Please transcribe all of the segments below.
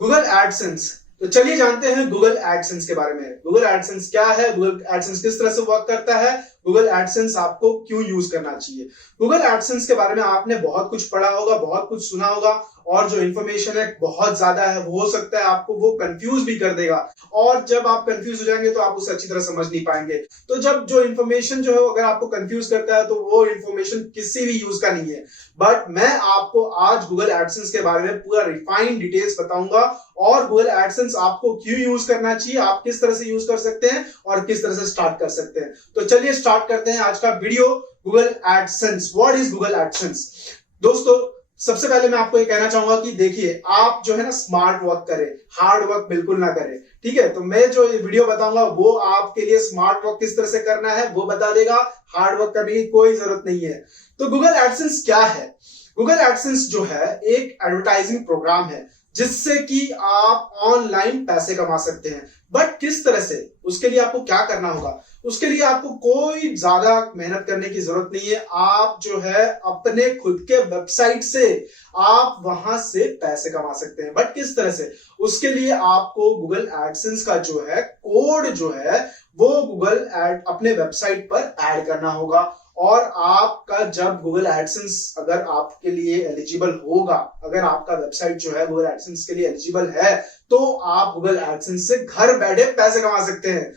Google AdSense. तो चलिए जानते हैं गूगल एडसेंस के बारे में। गूगल एडसेंस क्या है, गूगल एडसेंस किस तरह से वर्क करता है, गूगल एडसेंस आपको क्यों यूज करना चाहिए। गूगल एडसेंस के बारे में आपने बहुत कुछ पढ़ा होगा, बहुत कुछ सुना होगा, और जो इन्फॉर्मेशन है बहुत ज्यादा है। हो सकता है आपको वो कंफ्यूज भी कर देगा, और जब आप कंफ्यूज हो जाएंगे तो आप उसे अच्छी तरह समझ नहीं पाएंगे। तो जब जो इन्फॉर्मेशन जो है अगर आपको कंफ्यूज करता है तो वो इन्फॉर्मेशन किसी भी यूज का नहीं है। बट मैं आपको आज गूगल एडसेंस के बारे में पूरा रिफाइंड डिटेल्स बताऊंगा, और गूगल एडसेंस आपको क्यों यूज करना चाहिए, आप किस तरह से यूज कर सकते हैं और किस तरह से स्टार्ट कर सकते हैं। तो चलिए स्टार्ट करते हैं आज का video. Google AdSense, what is Google AdSense. दोस्तों सबसे पहले मैं आपको ये कहना चाहूंगा कि देखिए, आप जो है ना स्मार्ट वर्क करें, हार्ड वर्क बिल्कुल ना करें। ठीक है, तो मैं जो ये वीडियो बताऊंगा वो आपके लिए स्मार्ट वर्क किस तरह से करना है वो बता देगा, हार्ड वर्क करने की कोई जरूरत नहीं है। तो गूगल एडसेंस क्या है। गूगल एडसेंस जो है एक एडवर्टाइजिंग प्रोग्राम है जिससे कि आप ऑनलाइन पैसे कमा सकते हैं। बट किस तरह से, उसके लिए आपको क्या करना होगा। उसके लिए आपको कोई ज्यादा मेहनत करने की जरूरत नहीं है। आप जो है अपने खुद के वेबसाइट से आप वहां से पैसे कमा सकते हैं। बट किस तरह से, उसके लिए आपको गूगल एडसेंस का जो है कोड जो है वो गूगल एड अपने वेबसाइट पर ऐड करना होगा। और आपका जब गूगल एडसेंस अगर आपके लिए एलिजिबल होगा, अगर आपका वेबसाइट जो है गूगल एडसेंस के लिए एलिजिबल है, तो आप गूगल एडसेंस से घर बैठे पैसे कमा सकते हैं।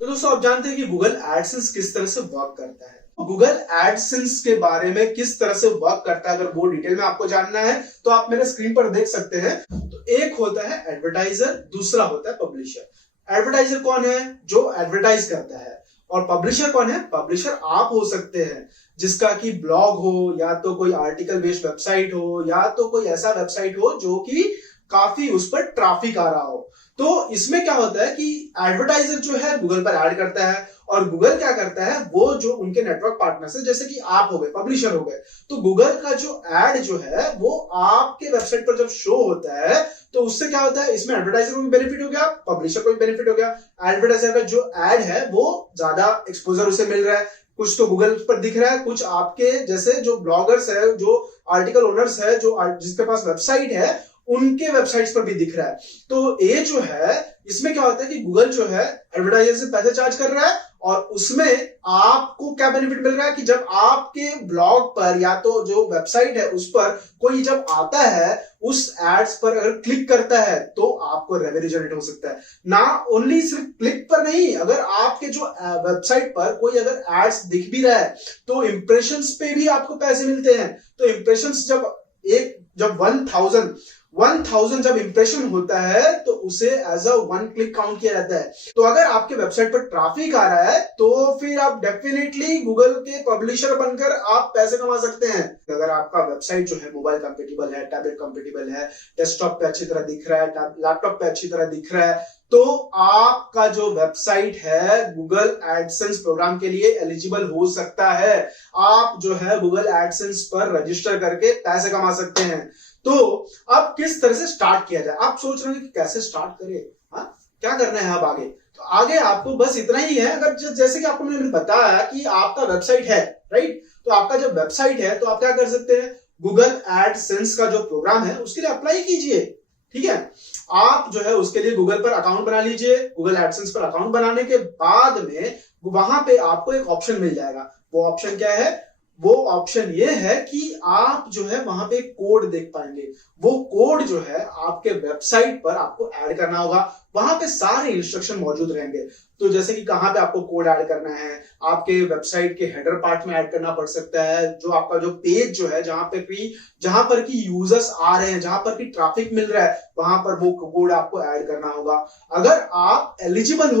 तो दोस्तों आप जानते हैं कि गूगल एडसेंस किस तरह से वर्क करता है। गूगल एडसेंस के बारे में किस तरह से वर्क करता है अगर वो डिटेल में आपको जानना है तो आप मेरे स्क्रीन पर देख सकते हैं। तो एक होता है एडवर्टाइजर, दूसरा होता है पब्लिशर। एडवर्टाइजर कौन है, जो एडवर्टाइज करता है, और पब्लिशर कौन है, पब्लिशर आप हो सकते हैं जिसका कि ब्लॉग हो, या तो कोई आर्टिकल बेस्ड वेबसाइट हो, या तो कोई ऐसा वेबसाइट हो जो कि काफी उस पर ट्रैफिक आ रहा हो। तो इसमें क्या होता है कि एडवर्टाइजर जो है गूगल पर ऐड करता है, और गूगल क्या करता है, वो जो उनके नेटवर्क पार्टनर्स है जैसे कि आप हो गए, पब्लिशर हो गए, तो गूगल का जो ऐड जो है वो आपके वेबसाइट पर जब शो होता है तो उससे क्या होता है, इसमें एडवर्टाइजर को भी बेनिफिट हो गया, पब्लिशर को भी बेनिफिट हो गया। एडवर्टाइजर का जो ऐड है वो ज्यादा एक्सपोजर उसे मिल रहा है, कुछ तो गूगल पर दिख रहा है, कुछ आपके जैसे जो ब्लॉगर्स है, जो आर्टिकल ओनर्स है, जो जिसके पास वेबसाइट है, उनके वेबसाइट्स पर भी दिख रहा है। तो ये जो है इसमें क्या होता है कि गूगल जो है एडवर्टाइजर से पैसे चार्ज कर रहा है, और उसमें आपको क्या बेनिफिट मिल रहा है कि जब आपके ब्लॉग पर या तो जो वेबसाइट है उस पर कोई जब आता है, उस एड्स पर अगर क्लिक करता है तो आपको रेवेन्यू जनरेट हो सकता है। ना ओनली सिर्फ क्लिक पर नहीं, अगर आपके जो वेबसाइट पर कोई अगर एड्स दिख भी रहा है तो इंप्रेशंस पे भी आपको पैसे मिलते हैं। तो इंप्रेशंस जब 1000 जब इंप्रेशन होता है तो उसे as a one click count किया जाता है। तो अगर आपके वेबसाइट पर ट्रैफिक आ रहा है तो फिर आप डेफिनेटली गूगल के पब्लिशर बनकर आप पैसे कमा सकते हैं। अगर आपका वेबसाइट जो है मोबाइल कंपेटिबल है, टैबलेट कंपेटिबल है, डेस्कटॉप पे अच्छी तरह दिख रहा है, लैपटॉप पे अच्छी तरह दिख रहा है, तो आपका जो वेबसाइट है गूगल एडसेंस प्रोग्राम के लिए एलिजिबल हो सकता है। आप जो है गूगल एडसेंस पर रजिस्टर करके पैसे कमा सकते हैं। तो अब किस तरह से स्टार्ट किया जाए, आप सोच रहे हैं कि कैसे स्टार्ट करें, क्या करना है अब आगे। तो आगे आपको बस इतना ही है, अगर जैसे कि आपको मैंने बताया कि आपका वेबसाइट है, राइट, तो आपका जब वेबसाइट है तो आप क्या कर सकते हैं, गूगल एडसेंस का जो प्रोग्राम है उसके लिए अप्लाई कीजिए। ठीक है, आप जो है उसके लिए गूगल पर अकाउंट बना लीजिए। गूगल एडसेंस पर अकाउंट बनाने के बाद में वहां पे आपको एक ऑप्शन मिल जाएगा। वो ऑप्शन क्या है, वो ऑप्शन ये है कि आप जो है वहां पे कोड देख पाएंगे। वो कोड जो है आपके वेबसाइट पर आपको ऐड करना होगा, वहां पे सारे इंस्ट्रक्शन मौजूद रहेंगे। तो जैसे कि कहां पे आपको कोड ऐड करना है, आपके वेबसाइट के हेडर पार्ट में ऐड करना पड़ सकता है, जो आपका जो पेज जो है जहां पर की यूजर्स आ रहे हैं, जहां पर की ट्रैफिक मिल रहा है, वहां पर वो कोड आपको ऐड करना होगा। अगर आप एलिजिबल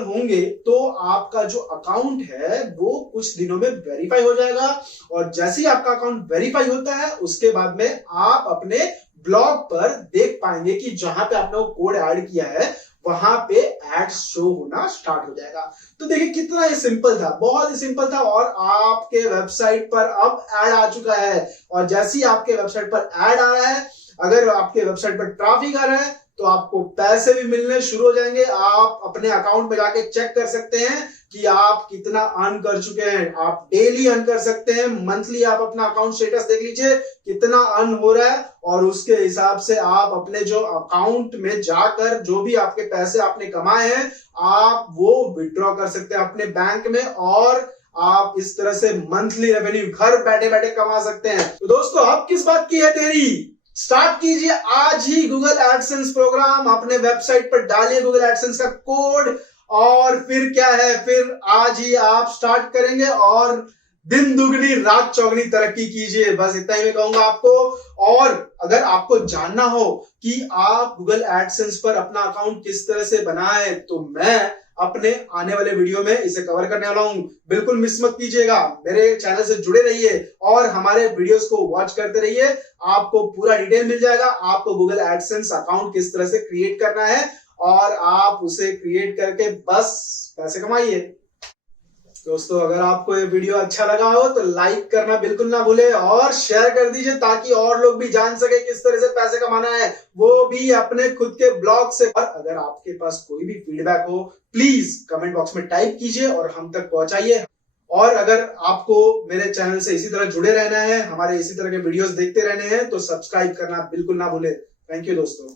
होंगे तो आपका जो अकाउंट है वो कुछ दिनों में वेरीफाई हो जाएगा, और जैसे ही आपका अकाउंट वेरीफाई होता है उसके बाद में आप अपने ब्लॉग पर देख पाएंगे कि जहां पे आपने वो कोड ऐड किया है वहां पे एड शो होना स्टार्ट हो जाएगा। तो देखिए कितना ये सिंपल था, बहुत ही सिंपल था, और आपके वेबसाइट पर अब ऐड आ चुका है। और जैसे ही आपके वेबसाइट पर ऐड आ रहा है, अगर आपके वेबसाइट पर ट्रैफिक आ रहा है तो आपको पैसे भी मिलने शुरू हो जाएंगे। आप अपने अकाउंट में जाके चेक कर सकते हैं कि आप कितना अर्न कर चुके हैं। आप डेली अर्न कर सकते हैं, मंथली आप अपना अकाउंट स्टेटस देख लीजिए कितना अर्न हो रहा है, और उसके हिसाब से आप अपने जो अकाउंट में जाकर जो भी आपके पैसे आपने कमाए हैं आप वो विड्रॉ कर सकते हैं अपने बैंक में, और आप इस तरह से मंथली रेवेन्यू घर बैठे बैठे कमा सकते हैं। तो दोस्तों अब किस बात की है देरी, स्टार्ट कीजिए आज ही गूगल एडसेंस प्रोग्राम। अपने वेबसाइट पर डालिए गूगल एडसेंस का कोड, और फिर क्या है, फिर आज ही आप स्टार्ट करेंगे और दिन दुगनी रात चौगनी तरक्की कीजिए। बस इतना ही मैं कहूंगा आपको। और अगर आपको जानना हो कि आप गूगल एडसेंस पर अपना अकाउंट किस तरह से बनाएं, तो मैं अपने आने वाले वीडियो में इसे कवर करने वाला हूं। बिल्कुल मिस मत कीजिएगा, मेरे चैनल से जुड़े रहिए और हमारे वीडियोस को वॉच करते रहिए। आपको पूरा डिटेल मिल जाएगा, आपको गूगल एडसेंस अकाउंट किस तरह से क्रिएट करना है, और आप उसे क्रिएट करके बस पैसे कमाइए। दोस्तों अगर आपको ये वीडियो अच्छा लगा हो तो लाइक करना बिल्कुल ना भूले, और शेयर कर दीजिए ताकि और लोग भी जान सके किस तरह से पैसे कमाना है, वो भी अपने खुद के ब्लॉग से। और अगर आपके पास कोई भी फीडबैक हो प्लीज कमेंट बॉक्स में टाइप कीजिए और हम तक पहुंचाइए। और अगर आपको मेरे चैनल से इसी तरह जुड़े रहना है, हमारे इसी तरह के वीडियोस देखते रहने हैं, तो सब्सक्राइब करना बिल्कुल ना भूले। थैंक यू दोस्तों।